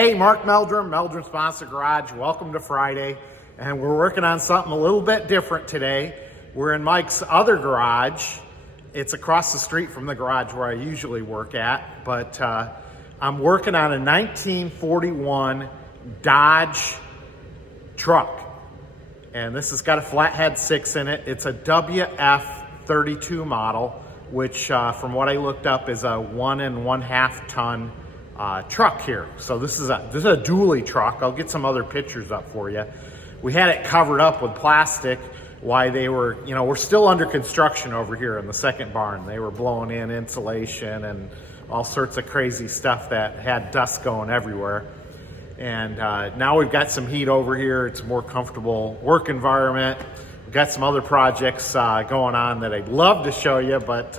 Hey, Mark Meldrum Sponsor Garage. Welcome to Friday. And we're working on something a little bit different today. We're in Mike's other garage. It's across the street from the garage where I usually work at. But I'm working on a 1941 Dodge truck. And this has got a flathead 6 in it. It's a WF32 model, which from what I looked up is a 1 1/2 ton truck here. So this is a dually truck. I'll get some other pictures up for you. We had it covered up with plastic while they were, we're still under construction over here in the second barn. They were blowing in insulation and all sorts of crazy stuff that had dust going everywhere. And now we've got some heat over here. It's a more comfortable work environment. We've got some other projects going on that I'd love to show you, but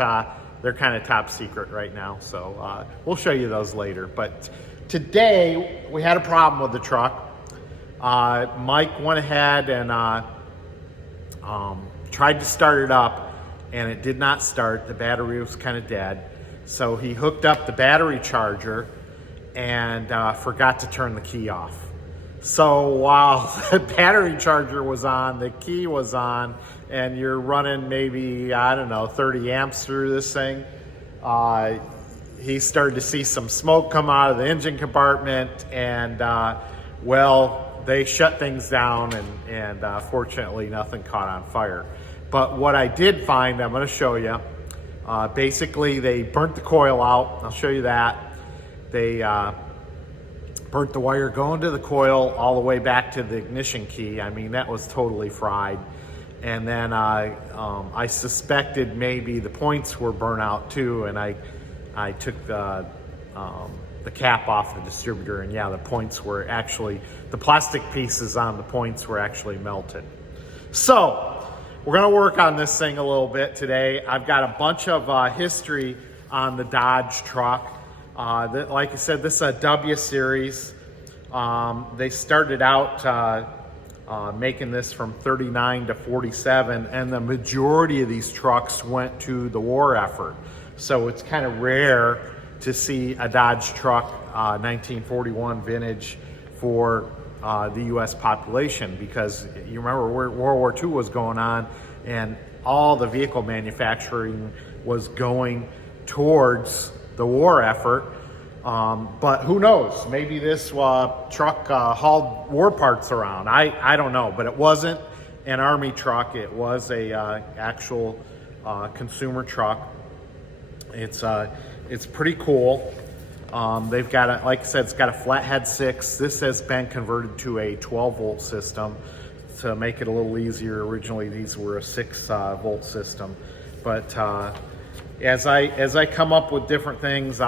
they're kind of top secret right now. So we'll show you those later. But today we had a problem with the truck. Mike went ahead and tried to start it up, and it did not start. The battery was kind of dead. So he hooked up the battery charger and forgot to turn the key off. So while the battery charger was on, the key was on, and you're running maybe, 30 amps through this thing, he started to see some smoke come out of the engine compartment, and they shut things down, and fortunately nothing caught on fire. But what I did find, I'm going to show you, basically they burnt the coil out. I'll show you that. They burnt the wire going to the coil all the way back to the ignition key. I mean, that was totally fried. And then I suspected maybe the points were burnt out too, and I took the cap off the distributor, and yeah, the points were actually, the plastic pieces on the points were actually melted. So we're gonna work on this thing a little bit today. I've got a bunch of history on the Dodge truck. Like I said, this is a W series. They started out making this from 39 to 47, and the majority of these trucks went to the war effort. So it's kind of rare to see a Dodge truck, 1941 vintage, for the U.S. population, because you remember World War II was going on, and all the vehicle manufacturing was going towards the war effort. But who knows? Maybe this truck hauled war parts around. I don't know, but it wasn't an army truck. It was a actual consumer truck. It's pretty cool. They've got like I said, it's got a flathead 6. This has been converted to a 12-volt system to make it a little easier. Originally, these were a 6-volt system, but as I come up with different things,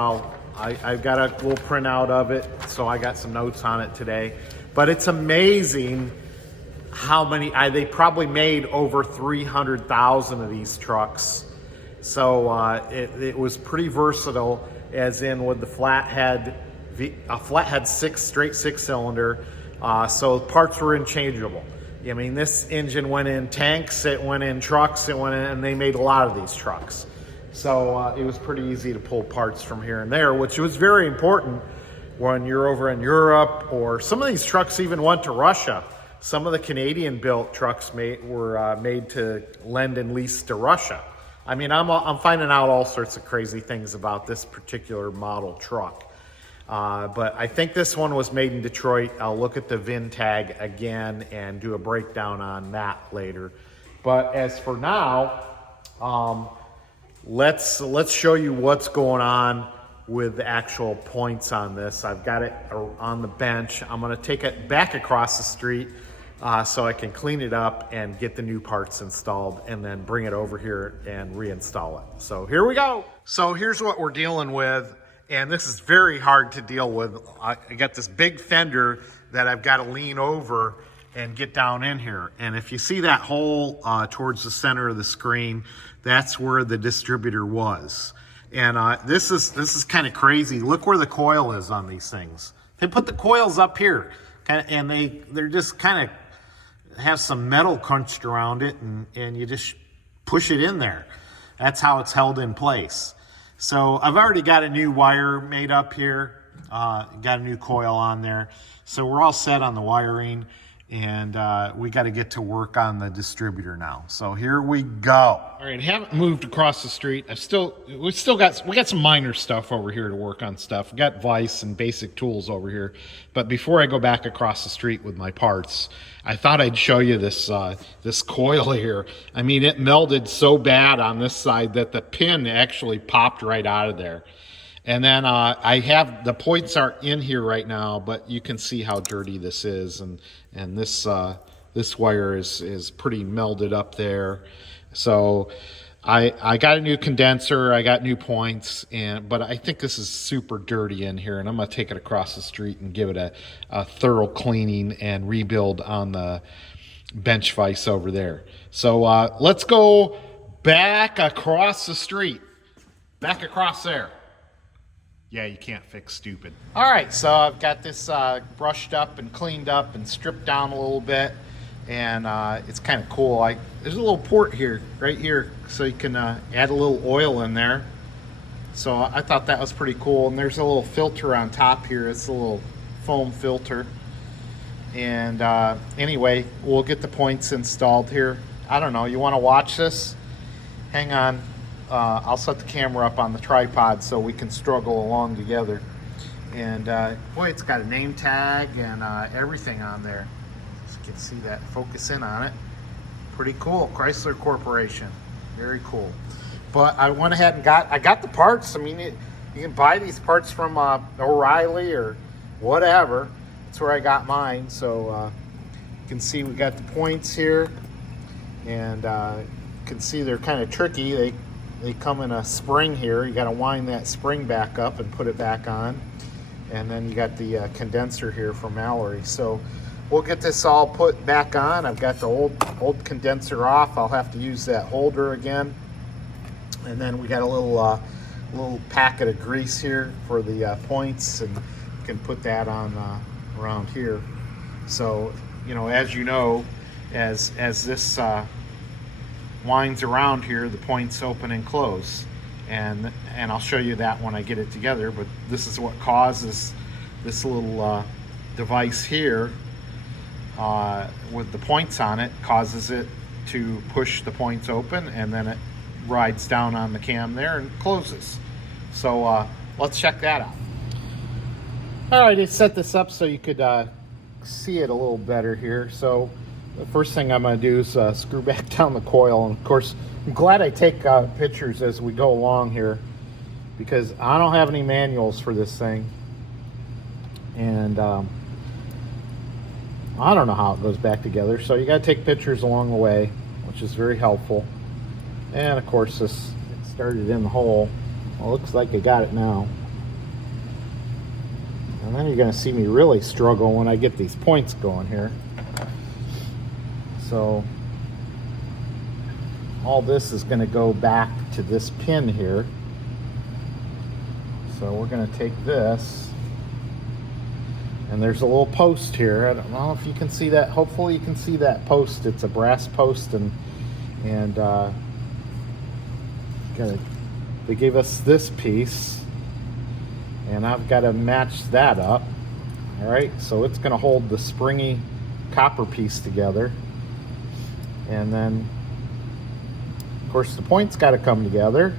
I've got a little printout of it, so I got some notes on it today. But it's amazing how many, they probably made over 300,000 of these trucks. So it was pretty versatile, as in with the flathead, a flathead 6, straight 6-cylinder. So parts were interchangeable. I mean, this engine went in tanks, it went in trucks, it went in, and they made a lot of these trucks. So it was pretty easy to pull parts from here and there, which was very important when you're over in Europe, or some of these trucks even went to Russia. Some of the Canadian-built trucks were made to lend and lease to Russia. I mean, I'm finding out all sorts of crazy things about this particular model truck. But I think this one was made in Detroit. I'll look at the VIN tag again and do a breakdown on that later. But as for now, let's show you what's going on with the actual points on this. I've got it on the bench. I'm going to take it back across the street so I can clean it up and get the new parts installed, and then bring it over here and reinstall it. So here we go. So here's what we're dealing with, and this is very hard to deal with. I got this big fender that I've got to lean over and get down in here. And if you see that hole towards the center of the screen, that's where the distributor was. And this is kind of crazy. Look where the coil is on these things. They put the coils up here, and they're just kind of have some metal crunched around it, and you just push it in there. That's how it's held in place. So I've already got a new wire made up here. Got a new coil on there. So we're all set on the wiring, and we got to get to work on the distributor now. So here we go. All right, haven't moved across the street. We got some minor stuff over here to work on stuff. We got vise and basic tools over here. But before I go back across the street with my parts, I thought I'd show you this this coil here. I mean, it melded so bad on this side that the pin actually popped right out of there. And then I have, the points aren't in here right now, but you can see how dirty this is. And this this wire is pretty melded up there. So I got a new condenser, I got new points, but I think this is super dirty in here, and I'm gonna take it across the street and give it a thorough cleaning and rebuild on the bench vise over there. So let's go back across the street, back across there. Yeah, you can't fix stupid. All right, so I've got this brushed up and cleaned up and stripped down a little bit, and it's kind of cool. There's a little port here, right here, so you can add a little oil in there. So I thought that was pretty cool. And there's a little filter on top here. It's a little foam filter. And anyway, we'll get the points installed here. I don't know, you want to watch this? Hang on. I'll set the camera up on the tripod so we can struggle along together. And boy, it's got a name tag and everything on there. So you can see that, focus in on it. Pretty cool, Chrysler Corporation, very cool. But I went ahead and I got the parts. I mean, you can buy these parts from O'Reilly or whatever. That's where I got mine. So you can see we got the points here, and you can see they're kind of tricky. They come in a spring here. You got to wind that spring back up and put it back on. And then you got the condenser here from Mallory. So we'll get this all put back on. I've got the old condenser off. I'll have to use that holder again. And then we got a little packet of grease here for the points, and you can put that on around here. So, as you know, as this winds around here, the points open and close, and I'll show you that when I get it together. But this is what causes this little device here with the points on it, causes it to push the points open, and then it rides down on the cam there and closes. So let's check that out. All right, I set this up so you could see it a little better here. So the first thing I'm going to do is screw back down the coil. And of course, I'm glad I take pictures as we go along here, because I don't have any manuals for this thing. And I don't know how it goes back together. So you got to take pictures along the way, which is very helpful. And of course, this started in the hole. Well, looks like I got it now. And then you're going to see me really struggle when I get these points going here. So all this is going to go back to this pin here. So we're going to take this, and there's a little post here. I don't know if you can see that. Hopefully you can see that post. It's a brass post, and they gave us this piece, and I've got to match that up. All right, so it's going to hold the springy copper piece together. And then, of course, the points got to come together.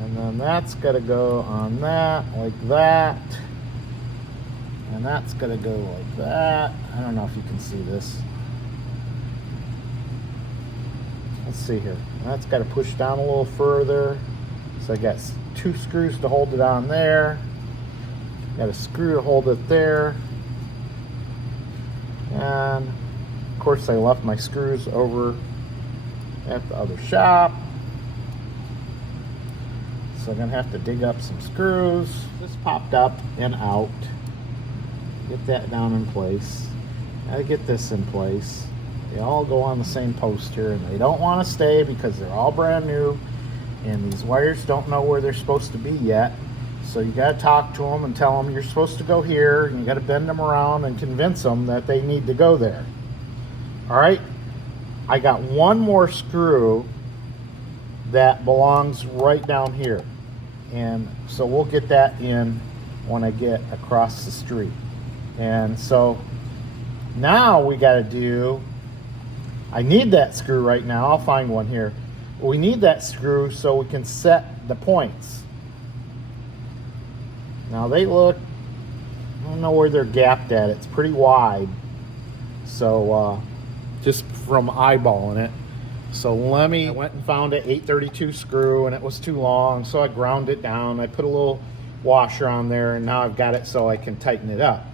And then that's got to go on that, like that. And that's got to go like that. I don't know if you can see this. Let's see here. That's got to push down a little further. So I got 2 screws to hold it on there. Got a screw to hold it there. And of course, I left my screws over at the other shop. So I'm gonna have to dig up some screws. This popped up and out. Get that down in place. Gotta get this in place. They all go on the same post here, and they don't want to stay because they're all brand new, and these wires don't know where they're supposed to be yet. So you got to talk to them and tell them you're supposed to go here, and you got to bend them around and convince them that they need to go there. All right, I got one more screw that belongs right down here, and so we'll get that in when I get across the street. And so now we got to do, I need that screw right now. I'll find one here. We need that screw so we can set the points. Now they look, I don't know where they're gapped at. It's pretty wide. So just from eyeballing it. So I went and found an 832 screw, and it was too long, so I ground it down. I put a little washer on there, and now I've got it so I can tighten it up.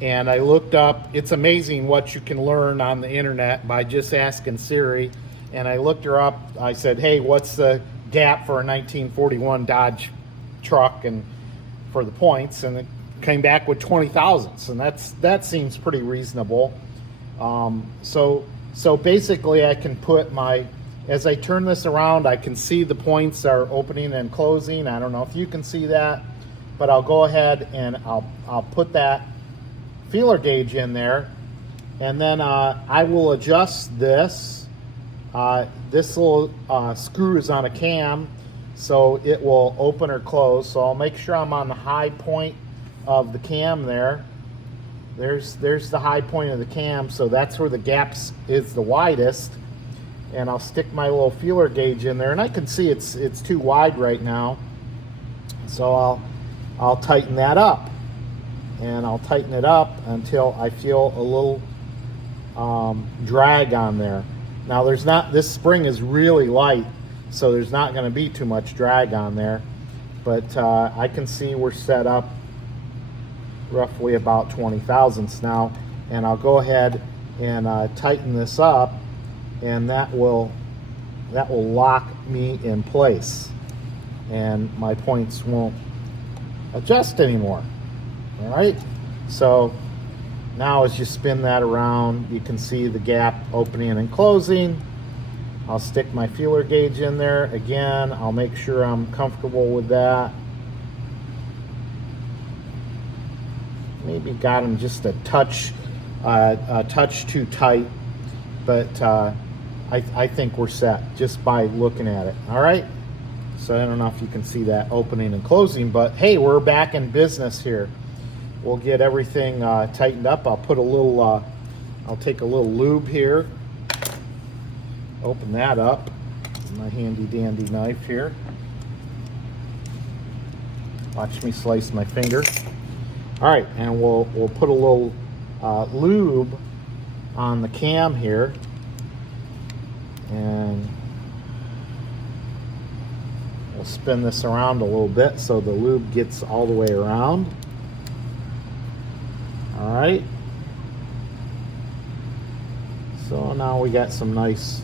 And I looked up, it's amazing what you can learn on the internet by just asking Siri. And I looked her up. I said, hey, what's the gap for a 1941 Dodge truck and for the points? And it came back with 20 thousandths, and that seems pretty reasonable. So basically I can put as I turn this around, I can see the points are opening and closing. I don't know if you can see that, but I'll go ahead and I'll put that feeler gauge in there, and then I will adjust this. This little screw is on a cam, so it will open or close. So I'll make sure I'm on the high point of the cam there. There's the high point of the cam, so that's where the gaps is the widest. And I'll stick my little feeler gauge in there, and I can see it's too wide right now. So I'll tighten that up, and I'll tighten it up until I feel a little drag on there. Now this spring is really light, so there's not going to be too much drag on there, but I can see we're set up roughly about 20 thousandths now, and I'll go ahead and tighten this up, and that will lock me in place, and my points won't adjust anymore. All right, so now as you spin that around, you can see the gap opening and closing. I'll stick my feeler gauge in there again. I'll make sure I'm comfortable with that. Maybe got them just a touch too tight, but I think we're set just by looking at it. All right, so I don't know if you can see that opening and closing, but hey, we're back in business here. We'll get everything tightened up. I'll put a little, I'll take a little lube here, open that up, my handy dandy knife here. Watch me slice my finger. All right, and we'll put a little lube on the cam here, and we'll spin this around a little bit so the lube gets all the way around. All right, so now we got some nice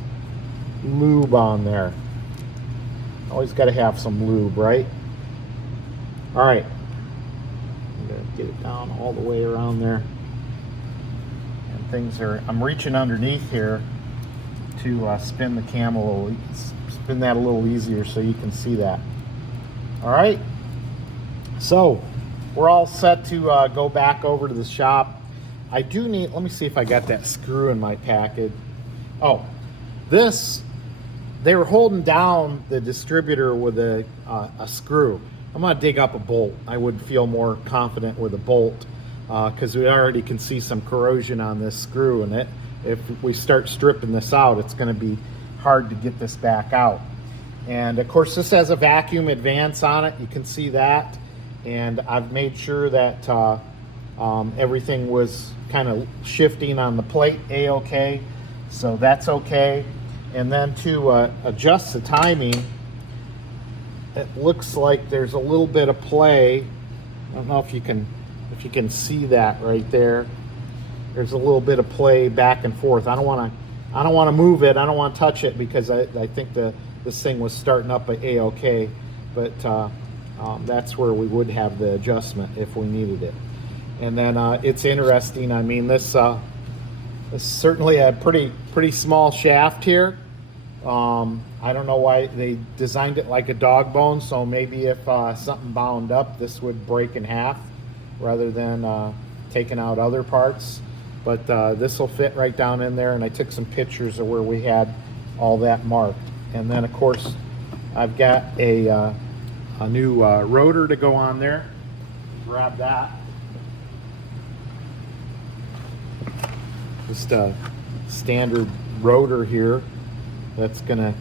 lube on there. Always got to have some lube, right? All right, get it down all the way around there, and I'm reaching underneath here to spin the cam spin that a little easier so you can see that. All right, so we're all set to go back over to the shop. I do need, let me see if I got that screw in my package. Oh, they were holding down the distributor with a screw. I'm gonna dig up a bolt. I would feel more confident with a bolt because we already can see some corrosion on this screw, and if we start stripping this out, it's gonna be hard to get this back out. And of course, this has a vacuum advance on it. You can see that. And I've made sure that everything was kind of shifting on the plate a-okay, so that's okay. And then to adjust the timing, it looks like there's a little bit of play. I don't know if you can see that right there. There's a little bit of play back and forth. I don't want to move it. I don't want to touch it because I think this thing was starting up at a-okay, but that's where we would have the adjustment if we needed it. And then it's interesting. I mean, this is certainly a pretty small shaft here. I don't know why they designed it like a dog bone, so maybe if something bound up, this would break in half rather than taking out other parts. But this will fit right down in there, and I took some pictures of where we had all that marked. And then, of course, I've got a new rotor to go on there. grab that. Just a standard rotor here that's gonna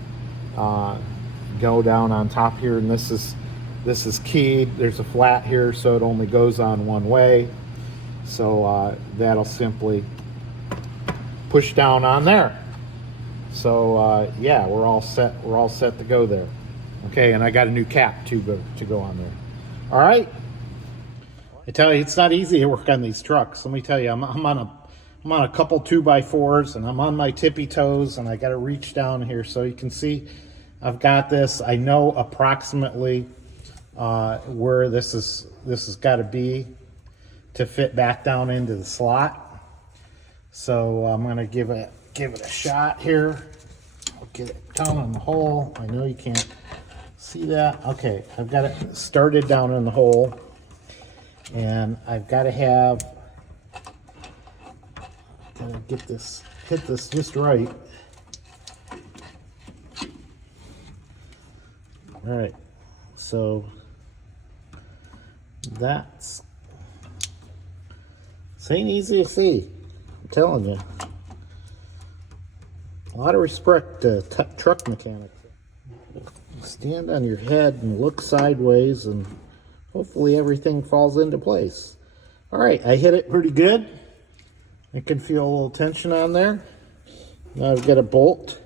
go down on top here, and this is keyed. There's a flat here, so it only goes on one way. So that'll simply push down on there. So yeah, we're all set. We're all set to go there. Okay, and I got a new cap to go on there. All right. I tell you, it's not easy to work on these trucks. Let me tell you, I'm on a couple 2x4s, and I'm on my tippy toes, and I got to reach down here so you can see I've got this. I know approximately where this has got to be to fit back down into the slot. So I'm gonna give it a shot here. I'll get it down in the hole. I know you can't see that. Okay, I've got it started down in the hole, and I've got to hit this just right. All right, so this ain't easy to see, I'm telling you. A lot of respect to truck mechanics. Stand on your head and look sideways, and hopefully everything falls into place. All right, I hit it pretty good. I can feel a little tension on there. Now I've got a bolt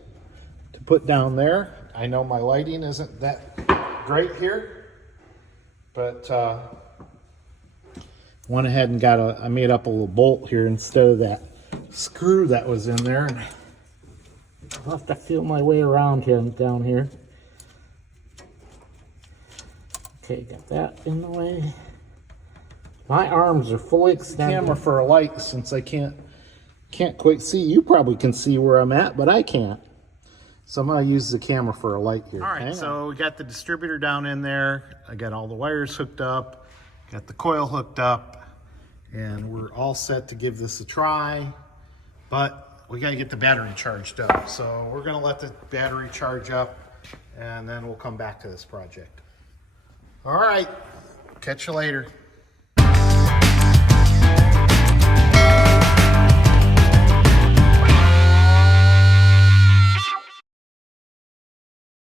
to put down there. I know my lighting isn't that great here, but went ahead and I made up a little bolt here instead of that screw that was in there. And I'll have to feel my way around down here. Okay, got that in the way. My arms are fully extended. Camera for a light, since I can't quite see. You probably can see where I'm at, but I can't. So I'm going to use the camera for a light here. All right, so we got the distributor down in there. I got all the wires hooked up, got the coil hooked up, and we're all set to give this a try. But we got to get the battery charged up. So we're going to let the battery charge up, and then we'll come back to this project. All right, catch you later.